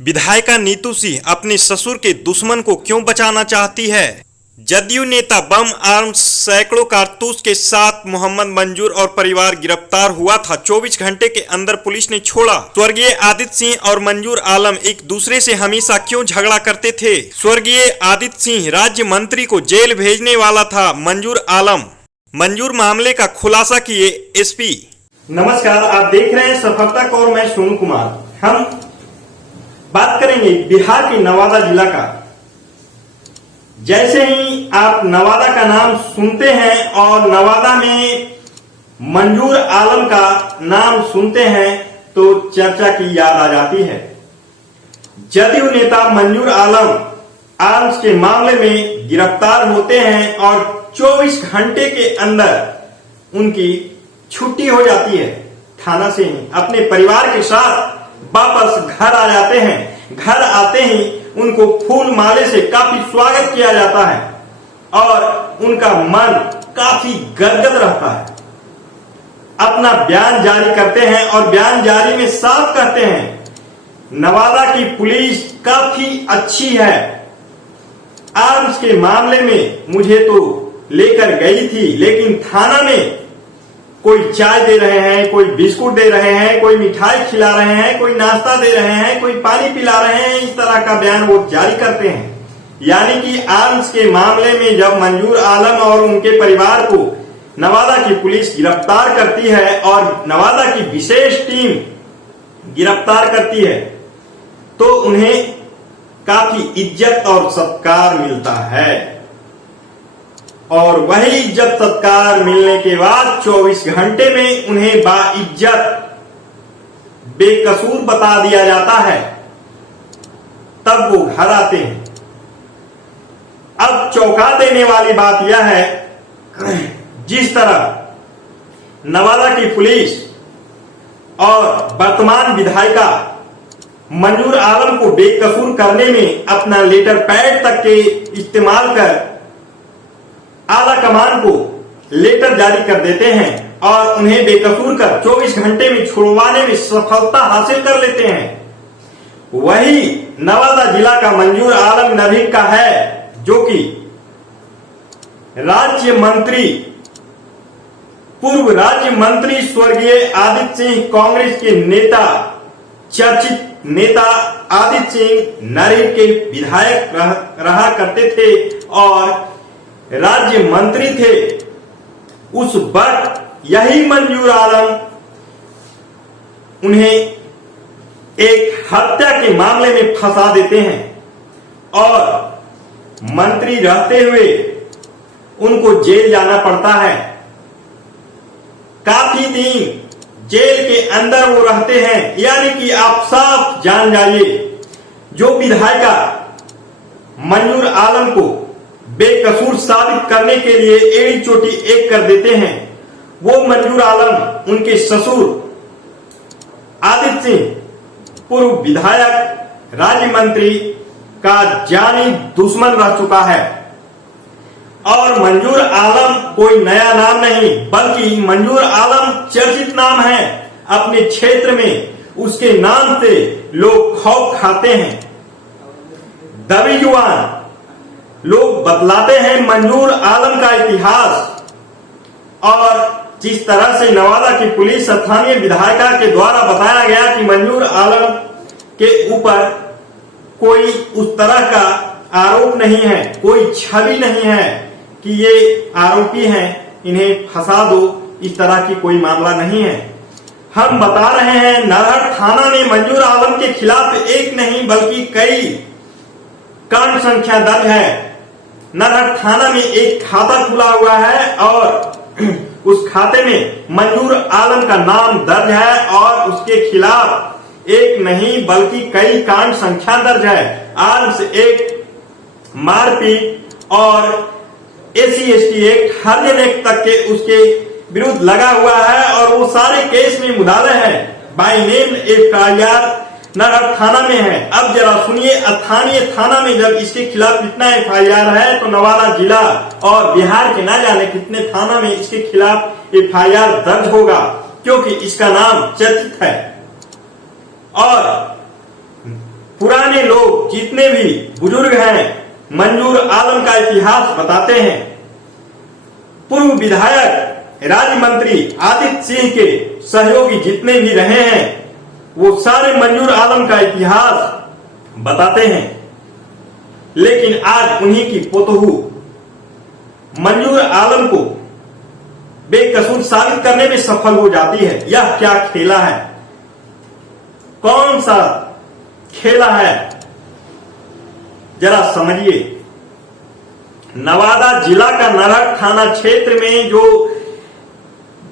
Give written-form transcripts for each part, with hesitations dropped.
विधायिका नीतू सिंह अपने ससुर के दुश्मन को क्यों बचाना चाहती है? जदयू नेता बम आर्म्स सैकड़ों कारतूस के साथ मोहम्मद मंजूर और परिवार गिरफ्तार हुआ था। 24 घंटे के अंदर पुलिस ने छोड़ा। स्वर्गीय आदित्य सिंह और मंजूर आलम एक दूसरे से हमेशा क्यों झगड़ा करते थे? स्वर्गीय आदित्य सिंह राज्य मंत्री को जेल भेजने वाला था मंजूर आलम। मंजूर मामले का खुलासा किए एसपी। नमस्कार, आप देख रहे हैं सफलता और मैं सोनू कुमार। हम बात करेंगे बिहार के नवादा जिला का। जैसे ही आप नवादा का नाम सुनते हैं और नवादा में मंजूर आलम का नाम सुनते हैं तो चर्चा की याद आ जाती है। जदयू नेता मंजूर आलम आर्म्स के मामले में गिरफ्तार होते हैं और 24 घंटे के अंदर उनकी छुट्टी हो जाती है। थाना से ही अपने परिवार के साथ वापस घर आ जाते हैं। घर आते ही उनको फूल माले से काफी स्वागत किया जाता है और उनका मन काफी गदगद रहता है। अपना बयान जारी करते हैं और बयान जारी में साफ कहते हैं, नवादा की पुलिस काफी अच्छी है। आर्म्स के मामले में मुझे तो लेकर गई थी, लेकिन थाना में कोई चाय दे रहे हैं, कोई बिस्कुट दे रहे हैं, कोई मिठाई खिला रहे हैं, कोई नाश्ता दे रहे हैं, कोई पानी पिला रहे हैं, इस तरह का बयान वो जारी करते हैं। यानी कि आर्म्स के मामले में जब मंजूर आलम और उनके परिवार को नवादा की पुलिस गिरफ्तार करती है और नवादा की विशेष टीम गिरफ्तार करती है तो उन्हें काफी इज्जत और सत्कार मिलता है। और वही इज्जत सत्कार मिलने के बाद 24 घंटे में उन्हें बाइज्जत बेकसूर बता दिया जाता है। तब वो घर आते हैं। अब चौंका देने वाली बात यह है, जिस तरह नवादा की पुलिस और वर्तमान विधायिका मंजूर आलम को बेकसूर करने में अपना लेटर पैड तक के इस्तेमाल कर आला कमान को लेटर जारी कर देते हैं और उन्हें बेकसूर कर 24 घंटे में छुड़वाने में सफलता हासिल कर लेते हैं, वही नवादा जिला का मंजूर आलम नबी का है, जो कि पूर्व राज्य मंत्री स्वर्गीय आदित्य सिंह, कांग्रेस के नेता, चर्चित नेता आदित्य सिंह नरेट के विधायक रहा करते थे और राज्य मंत्री थे। उस वक्त यही मंजूर आलम उन्हें एक हत्या के मामले में फंसा देते हैं और मंत्री रहते हुए उनको जेल जाना पड़ता है। काफी दिन जेल के अंदर वो रहते हैं। यानी कि आप साफ जान जाइए, जो विधायिका मंजूर आलम को बेकसूर साबित करने के लिए एड़ी चोटी एक कर देते हैं, वो मंजूर आलम उनके ससुर आदित्य सिंह पूर्व विधायक राज्य मंत्री का जानी दुश्मन रह चुका है। और मंजूर आलम कोई नया नाम नहीं, बल्कि मंजूर आलम चर्चित नाम है। अपने क्षेत्र में उसके नाम से लोग खौफ खाते हैं। दबी जुबान लोग बतलाते हैं मंजूर आलम का इतिहास और जिस तरह से नवादा की पुलिस स्थानीय विधायिका के द्वारा बताया गया कि मंजूर आलम के ऊपर कोई उस तरह का आरोप नहीं है, कोई छवि नहीं है कि ये आरोपी हैं, इन्हें फंसा दो, इस तरह की कोई मामला नहीं है। हम बता रहे हैं, नरहट थाना में मंजूर आलम के खिलाफ एक नहीं बल्कि कई कांड संख्या दर्ज है। नरहट थाना में एक खाता खुला हुआ है और उस खाते में मंजूर आलम का नाम दर्ज है और उसके खिलाफ एक नहीं बल्कि कई कांड संख्या दर्ज है। आर्म्स एक्ट, मारपीट और SC/ST एक्ट, हरिजन एक्ट तक के उसके विरुद्ध लगा हुआ है और वो सारे केस में मुदाले है। बाय नेम FIR नरहट थाना में है। अब जरा सुनिए, स्थानीय थाना में जब इसके खिलाफ कितना FIR है तो नवादा जिला और बिहार के न जाने कितने थाना में इसके खिलाफ FIR दर्ज होगा, क्योंकि इसका नाम चर्चित है। और पुराने लोग जितने भी बुजुर्ग हैं मंजूर आलम का इतिहास बताते हैं। पूर्व विधायक राज्य मंत्री आदित्य सिंह के सहयोगी जितने भी रहे हैं वो सारे मंजूर आलम का इतिहास बताते हैं। लेकिन आज उन्हीं की पोतहू मंजूर आलम को बेकसूर साबित करने में सफल हो जाती है। यह क्या खेला है, कौन सा खेला है, जरा समझिए। नवादा जिला का नरहट थाना क्षेत्र में जो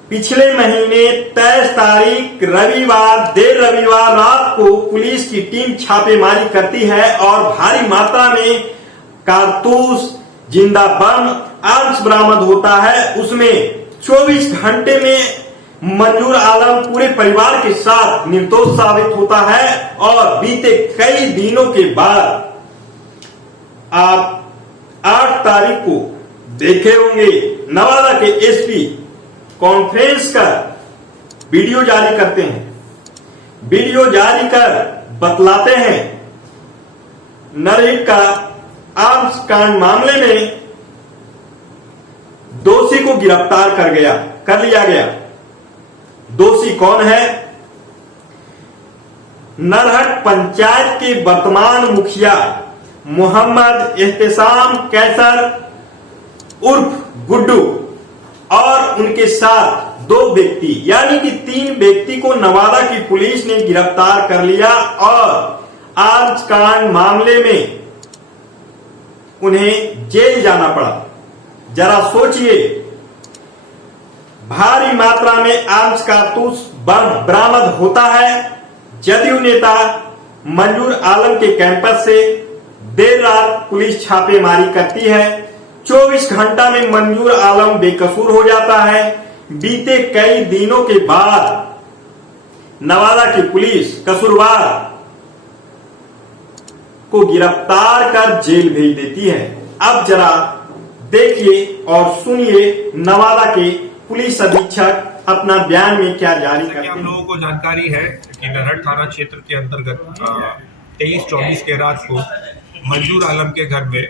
पिछले महीने 23 तारीख रविवार देर रविवार रात को पुलिस की टीम छापेमारी करती है और भारी मात्रा में कारतूस, जिंदा बम, आर्म्स बरामद होता है। उसमें 24 घंटे में मंजूर आलम पूरे परिवार के साथ निर्दोष साबित होता है। और बीते कई दिनों के बाद आप 8 तारीख को देखे होंगे नवादा के एसपी कॉन्फ्रेंस कर वीडियो जारी करते हैं। वीडियो जारी कर बतलाते हैं नरहिट का आर्म्स कांड मामले में दोषी को गिरफ्तार कर लिया गया। दोषी कौन है? नरहट पंचायत के वर्तमान मुखिया मोहम्मद एहतेशाम कैसर उर्फ गुड्डू और उनके साथ 2 व्यक्ति यानी कि 3 व्यक्ति को नवादा की पुलिस ने गिरफ्तार कर लिया और आर्म्स कांड मामले में उन्हें जेल जाना पड़ा। जरा सोचिए, भारी मात्रा में आर्म्स कारतूस बम बरामद होता है। जदयू नेता मंजूर आलम के कैंपस से देर रात पुलिस छापेमारी करती है। 24 घंटा में मंजूर आलम बेकसूर हो जाता है। बीते कई दिनों के बाद नवादा की पुलिस कसूरवार को गिरफ्तार कर जेल भेज देती है। अब जरा देखिए और सुनिए नवादा के पुलिस अधीक्षक अपना बयान में क्या जारी करते हैं। हम लोगों को जानकारी है कि नरहट थाना क्षेत्र के अंतर्गत 23-24 के रात को मंजूर आलम के घर में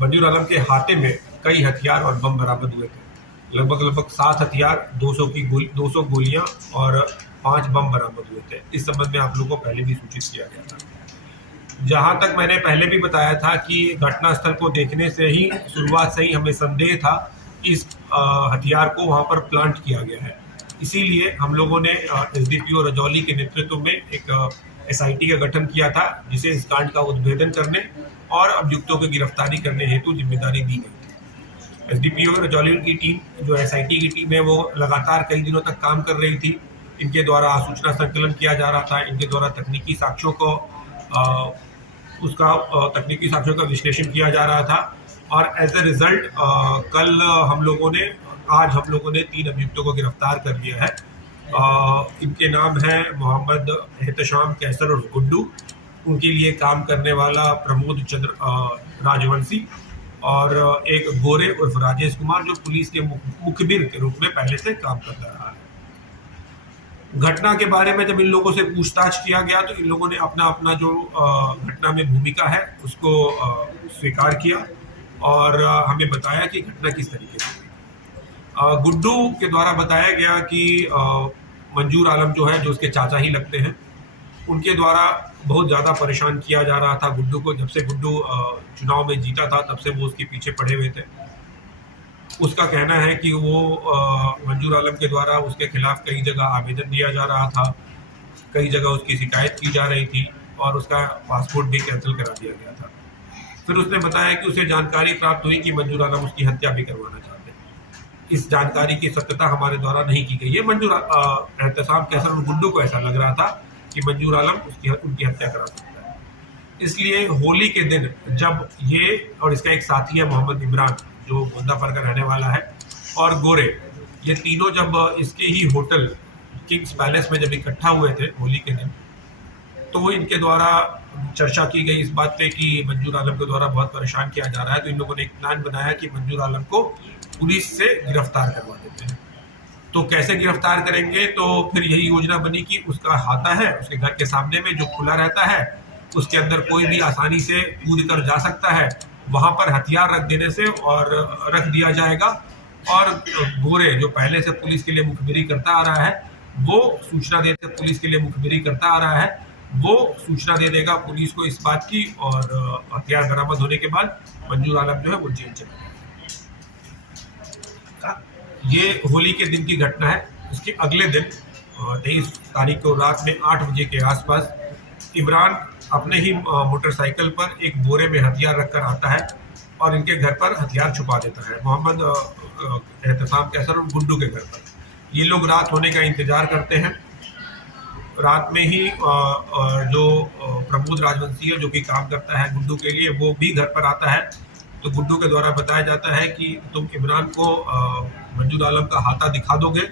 मंजूर आलम के हाथे में कई हथियार और बम बरामद हुए थे। लगभग 7 हथियार, 200 गोलियां और 5 बम बरामद हुए थे। इस संबंध में आप लोगों को पहले भी सूचित किया गया था। जहां तक मैंने पहले भी बताया था कि घटनास्थल को देखने से ही शुरुआत से ही हमें संदेह था कि इस हथियार को वहां पर प्लांट किया गया है। इसीलिए हम लोगों ने एसडीपीओ रजौली के नेतृत्व में एक एसआईटी का गठन किया था, जिसे इस कांड का उद्भेदन करने और अभियुक्तों की गिरफ्तारी करने हेतु जिम्मेदारी दी गई थी। एसडीपीओ रजौली की टीम, जो एसआईटी की टीम है, वो लगातार कई दिनों तक काम कर रही थी। इनके द्वारा सूचना संकलन किया जा रहा था, इनके द्वारा तकनीकी साक्ष्यों का विश्लेषण किया जा रहा था और एज ए रिजल्ट आज हम लोगों ने 3 अभियुक्तों को गिरफ्तार कर लिया है। इनके नाम है मोहम्मद एहतेशाम कैसर और गुड्डू, उनके लिए काम करने वाला प्रमोद चंद्र राजवंशी और एक गोरे उर्फ राजेश कुमार, जो पुलिस के मुखबिर के रूप में पहले से काम करता रहा है। घटना के बारे में जब इन लोगों से पूछताछ किया गया तो इन लोगों ने अपना जो घटना में भूमिका है उसको स्वीकार किया और हमें बताया कि घटना किस तरीके से हुई। गुड्डू के द्वारा बताया गया कि मंजूर आलम जो है, जो उसके चाचा ही लगते हैं, उनके द्वारा बहुत ज़्यादा परेशान किया जा रहा था गुड्डू को। जब से गुड्डू चुनाव में जीता था तब से वो उसके पीछे पड़े हुए थे। उसका कहना है कि वो मंजूर आलम के द्वारा उसके खिलाफ कई जगह आवेदन दिया जा रहा था, कई जगह उसकी शिकायत की जा रही थी और उसका पासपोर्ट भी कैंसिल करा दिया गया था। फिर उसने बताया कि उसे जानकारी प्राप्त हुई कि मंजूर आलम उसकी हत्या भी करवाना चाहते हैं। इस जानकारी की सत्यता हमारे द्वारा नहीं की गई है। मंजूर एहतेशाम कैसर और गुड्डू को ऐसा लग रहा था कि मंजूर आलम उनकी हत्या करा सकता है। इसलिए होली के दिन जब ये और इसका एक साथी है मोहम्मद इमरान, जो गोंदापर का रहने वाला है, और गोरे, ये तीनों जब इसके ही होटल किंग्स पैलेस में जब इकट्ठा हुए थे होली के दिन, तो इनके द्वारा चर्चा की गई इस बात पे कि मंजूर आलम के द्वारा बहुत परेशान किया जा रहा है। तो इन लोगों ने एक प्लान बनाया कि मंजूर आलम को पुलिस से गिरफ्तार करवा देते हैं। तो कैसे गिरफ्तार करेंगे? तो फिर यही योजना बनी कि उसका हाता है उसके घर के सामने में जो खुला रहता है, उसके अंदर कोई भी आसानी से कूद कर जा सकता है, वहां पर हथियार रख देने से और रख दिया जाएगा। और गोरे जो पहले से पुलिस के लिए मुखबिरी करता आ रहा है, वो सूचना देते पुलिस के लिए मुखबिरी करता आ रहा है, वो सूचना दे देगा पुलिस को इस बात की, और हथियार बरामद होने के बाद मंजूर आलम जो है वो जेल चले जाएगा। ये होली के दिन की घटना है। उसके अगले दिन 23 तारीख को रात में 8 बजे के आसपास इमरान अपने ही मोटरसाइकिल पर एक बोरे में हथियार रखकर आता है और इनके घर पर हथियार छुपा देता है, मोहम्मद एहतसाम कैसर और गुड्डू के घर पर। ये लोग रात होने का इंतजार करते हैं। रात में ही जो प्रमोद राजवंशी है, जो कि काम करता है गुड्डू के लिए, वो भी घर पर आता है। तो गुड्डू के द्वारा बताया जाता है कि तुम इमरान को मंजूर आलम का हाथा दिखा दोगे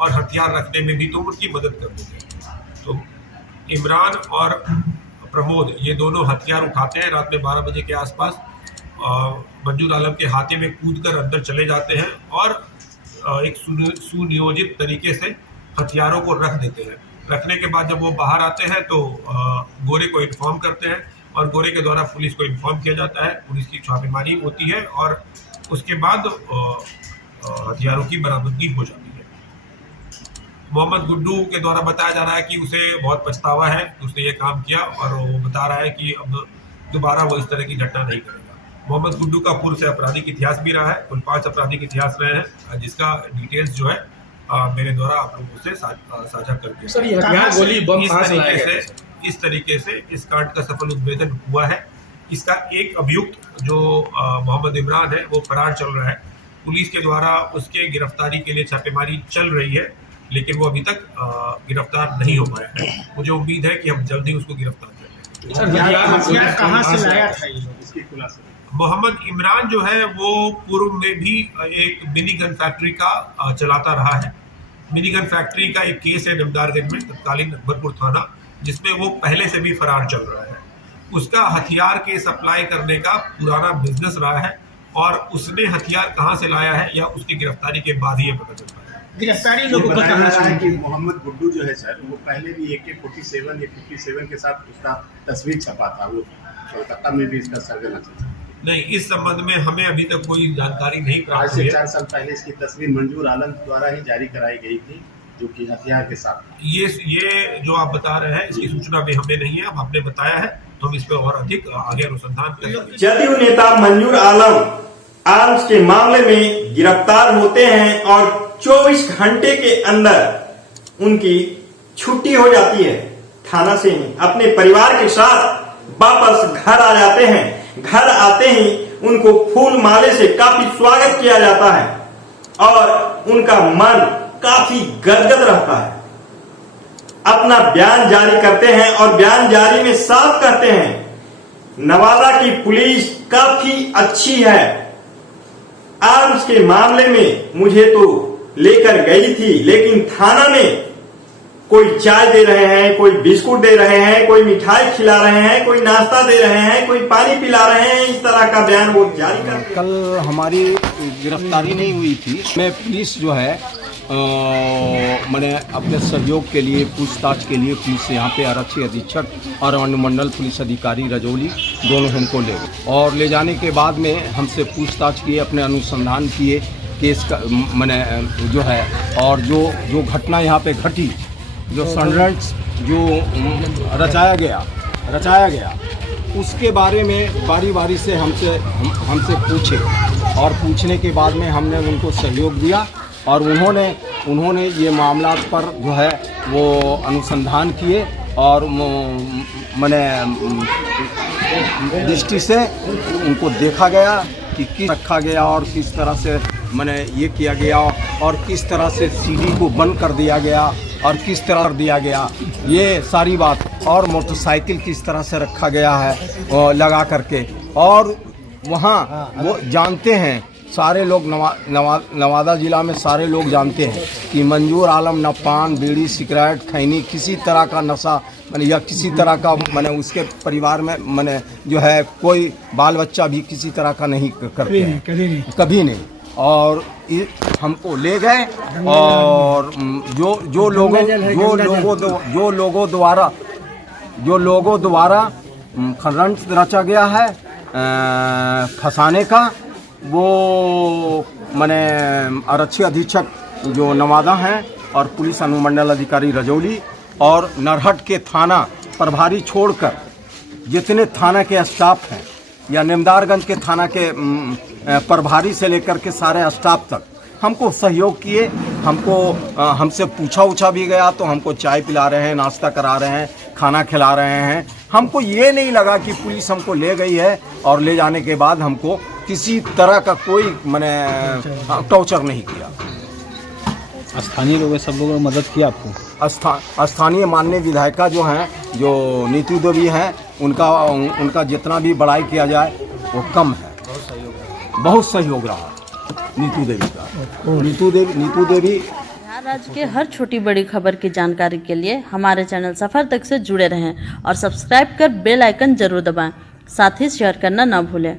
और हथियार रखने में भी तुम उनकी मदद कर दोगे। तो इमरान और प्रमोद ये दोनों हथियार उठाते हैं। रात में 12 बजे के आसपास मंजूर आलम के हाथे में कूदकर अंदर चले जाते हैं और एक सुनियोजित तरीके से हथियारों को रख देते हैं। रखने के बाद जब वो बाहर आते हैं तो गोरे को इन्फॉर्म करते हैं और गोरे के द्वारा पुलिस को इन्फॉर्म किया जाता है। पुलिस की छापेमारी होती है और उसके बाद हथियारों की बरामदगी हो जाती है। मोहम्मद गुड्डू के द्वारा बताया जा रहा है कि उसे बहुत पछतावा है कि उसने ये काम किया, और वो बता रहा है कि अब दोबारा वो इस तरह की घटना नहीं करेगा। मोहम्मद गुड्डू का पूर्व से आपराधिक इतिहास भी रहा है, कुल 5 आपराधिक इतिहास रहे हैं, जिसका डिटेल्स जो है मेरे द्वारा आप लोगों से साझा करके सर, ये हथियार गोली बम कहां से लाया गया? इस तरीके से इस कांड का सफल उद्भेदन हुआ है। इसका एक अभियुक्त जो मोहम्मद इमरान है वो फरार चल रहा है। पुलिस के द्वारा उसके गिरफ्तारी के लिए छापेमारी चल रही है, लेकिन वो अभी तक गिरफ्तार नहीं हो पाया है। मुझे उम्मीद है कि हम जल्दी उसको गिरफ्तार करेंगे। हथियार कहां से लाया था ये लोग, इसकी खुलासा? मोहम्मद इमरान जो है वो पूर्व में भी एक मिनी गन फैक्ट्री का चलाता रहा है। मिनी गन फैक्ट्री का एक केस है नमदारगंज में, तत्कालीन अकबरपुर थाना, जिसमें वो पहले से भी फरार चल रहा है। उसका हथियार के सप्लाई करने का पुराना बिजनेस रहा है, और उसने हथियार कहां से लाया है या उसकी गिरफ्तारी के बाद ही ये पता चलता है। गिरफ्तारी लोगों को बताया जा रहा है कि मोहम्मद गुड्डू जो है सर, वो पहले भी AK-47 या 57 के साथ उसका तस्वीर छपा था, वो कोलकाता में भी इसका सरगना चला। नहीं, इस संबंध में हमें अभी तक कोई जानकारी नहीं आज प्राप्त से हुई है। 4 साल पहले इसकी तस्वीर मंजूर आलम द्वारा ही जारी कराई गई थी, जो कि हथियार के साथ। ये जो आप बता रहे हैं, इसकी सूचना भी हमें नहीं है। अब आपने बताया है तो हम इस पर और अधिक आगे अनुसंधान करेंगे। जदयू नेता मंजूर आलम आर्म्स के मामले में गिरफ्तार होते हैं और 24 घंटे के अंदर उनकी छुट्टी हो जाती है। थाना से अपने परिवार के साथ वापस घर आ जाते हैं। घर आते ही उनको फूल माले से काफी स्वागत किया जाता है और उनका मन काफी गदगद रहता है। अपना बयान जारी करते हैं और बयान जारी में साफ कहते हैं, नवादा की पुलिस काफी अच्छी है। आर्म्स के मामले में मुझे तो लेकर गई थी, लेकिन थाना में कोई चाय दे रहे हैं, कोई बिस्कुट दे रहे हैं, कोई मिठाई खिला रहे हैं, कोई नाश्ता दे रहे हैं, कोई पानी पिला रहे हैं, इस तरह का बयान वो जारी करते हैं। कल हमारी गिरफ्तारी नहीं हुई थी। मैं पुलिस जो है मैंने अपने सहयोग के लिए, पूछताछ के लिए पुलिस यहाँ पे आरक्षी अधीक्षक और अनुमंडल पुलिस अधिकारी रजौली दोनों हमको ले गए, और ले जाने के बाद में हमसे पूछताछ किए, अपने अनुसंधान किए केस का मैंने जो है, और जो घटना यहाँ पे घटी, जो षड्यंत्र जो रचाया गया उसके बारे में बारी बारी से हमसे पूछे, और पूछने के बाद में हमने उनको सहयोग दिया, और उन्होंने ये मामला पर जो है वो अनुसंधान किए, और मैंने दृष्टि से उनको देखा गया कि किस रखा गया और किस तरह से मैंने ये किया गया, और किस तरह से सीढ़ी को बंद कर दिया गया और किस तरह कर दिया गया, ये सारी बात, और मोटरसाइकिल किस तरह से रखा गया है लगा करके। और वहाँ वो जानते हैं, सारे लोग नवादा ज़िला में सारे लोग जानते हैं कि मंजूर आलम न पान, बीड़ी, सिगरेट, खैनी, किसी तरह का नशा या किसी तरह का उसके परिवार में जो है कोई बाल बच्चा भी किसी तरह का नहीं करते हैं, कभी नहीं। और हमको ले गए और जो लोगों द्वारा षड्यंत्र रचा गया है फंसाने का, वो माने आरक्षी अधीक्षक जो नवादा हैं और पुलिस अनुमंडल अधिकारी रजौली और नरहट के थाना प्रभारी छोड़कर जितने थाना के स्टाफ हैं या निमदारगंज के थाना के प्रभारी से लेकर के सारे स्टाफ तक हमको सहयोग किए। हमसे पूछा भी गया तो हमको चाय पिला रहे हैं, नाश्ता करा रहे हैं, खाना खिला रहे हैं। हमको ये नहीं लगा कि पुलिस हमको ले गई है और ले जाने के बाद हमको किसी तरह का कोई माने टॉर्चर नहीं किया। स्थानीय लोग सब लोगों ने मदद किया आपको? स्थानीय माननीय विधायिका जो हैं, जो नीतू देवी हैं, उनका जितना भी बड़ाई किया जाए वो कम है। बहुत सहयोग रहा नीतू देवी का। नीतू देवी बिहार राज्य के हर छोटी बड़ी खबर की जानकारी के लिए हमारे चैनल सफर तक से जुड़े रहें और सब्सक्राइब कर बेल आइकन जरूर दबाएं। साथ ही शेयर करना न भूलें।